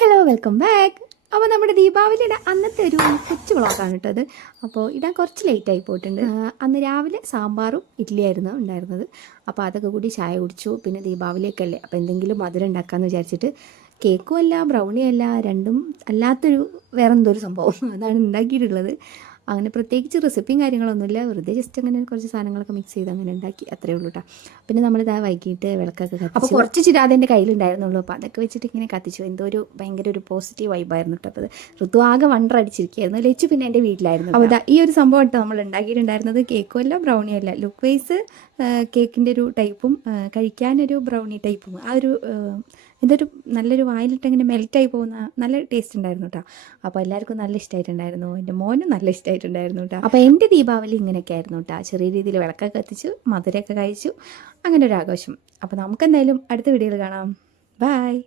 Hello welcome back അപ്പോൾ നമ്മുടെ ദീപാവലിയുടെ അന്നത്തെ ഒരു കൊച്ചു വ്ളോഗാണ് കേട്ടത് അപ്പോൾ ഇടാൻ കുറച്ച് ലേറ്റ് ആയി പോയിട്ടുണ്ട്. അന്ന് രാവിലെ സാമ്പാറും ഇഡ്ഡലിയായിരുന്നു ഉണ്ടായിരുന്നത്. അപ്പോൾ അതൊക്കെ കൂടി ചായ കുടിച്ചു. പിന്നെ ദീപാവലിയൊക്കെ അല്ലേ? അപ്പോൾ എന്തെങ്കിലും മധുരം ഉണ്ടാക്കാമെന്ന് വിചാരിച്ചിട്ട് കേക്കും അല്ല ബ്രൗണിയും അല്ല രണ്ടും അല്ലാത്തൊരു വേറെന്തോ ഒരു സംഭവം. അതാണ് ഉണ്ടാക്കിയിട്ടുള്ളത്. അങ്ങനെ പ്രത്യേകിച്ച് റെസിപ്പിയും കാര്യങ്ങളൊന്നുമില്ല. വെറുതെ ജസ്റ്റ് അങ്ങനെ കുറച്ച് സാധനങ്ങളൊക്കെ മിക്സ് ചെയ്ത് അങ്ങനെ ഉണ്ടാക്കി. അത്രേ ഉള്ളൂ കേട്ടോ പിന്നെ നമ്മളിതാ വൈകിട്ട് വിളക്കൊക്കെ കത്തിച്ചു അപ്പോൾ കുറച്ച് ചിരാതെ എന്റെ കയ്യിലുണ്ടായിരുന്നുള്ളൂ. അപ്പോൾ അതൊക്കെ വെച്ചിട്ട് ഇങ്ങനെ കത്തിച്ചു. എന്തോ ഒരു ഭയങ്കര ഒരു പോസിറ്റീവ് വൈബായിരുന്നു കേട്ടോ അപ്പോൾ അത് ഋതു ആകെ വണ്ടർ അടിച്ചിരിക്കുകയായിരുന്നു. ലച്ചു പിന്നെ എന്റെ വീട്ടിലായിരുന്നു അപ്പോൾ ഇതാ ഈ ഒരു സംഭവം കേട്ടോ നമ്മൾ ഉണ്ടാക്കിയിട്ടുണ്ടായിരുന്നത്. കേക്കും അല്ല ബ്രൗണി അല്ല. ലുക്ക് വൈസ് കേക്കിന്റെ ഒരു ടൈപ്പും കഴിക്കാനൊരു ബ്രൗണി ടൈപ്പും ആ ഒരു ഇതൊരു നല്ലൊരു വായിലിട്ട് ഇങ്ങനെ മെൽറ്റായി പോകുന്ന നല്ല ടേസ്റ്റ് ഉണ്ടായിരുന്നു കേട്ടോ അപ്പോൾ എല്ലാവർക്കും നല്ല ഇഷ്ടമായിട്ടുണ്ടായിരുന്നു എന്റെ മോനും നല്ല ഇഷ്ടമായിട്ടുണ്ടായിരുന്നു കേട്ടോ അപ്പോൾ എന്റെ ദീപാവലി ഇങ്ങനെയൊക്കെ ആയിരുന്നു കേട്ടോ ചെറിയ രീതിയിൽ വിളക്കൊക്കെ കത്തിച്ചു മധുരമൊക്കെ കഴിച്ചു അങ്ങനെ ഒരു ആഘോഷം. അപ്പോൾ നമുക്കെന്തായാലും അടുത്ത വീഡിയോയിൽ കാണാം. ബായ്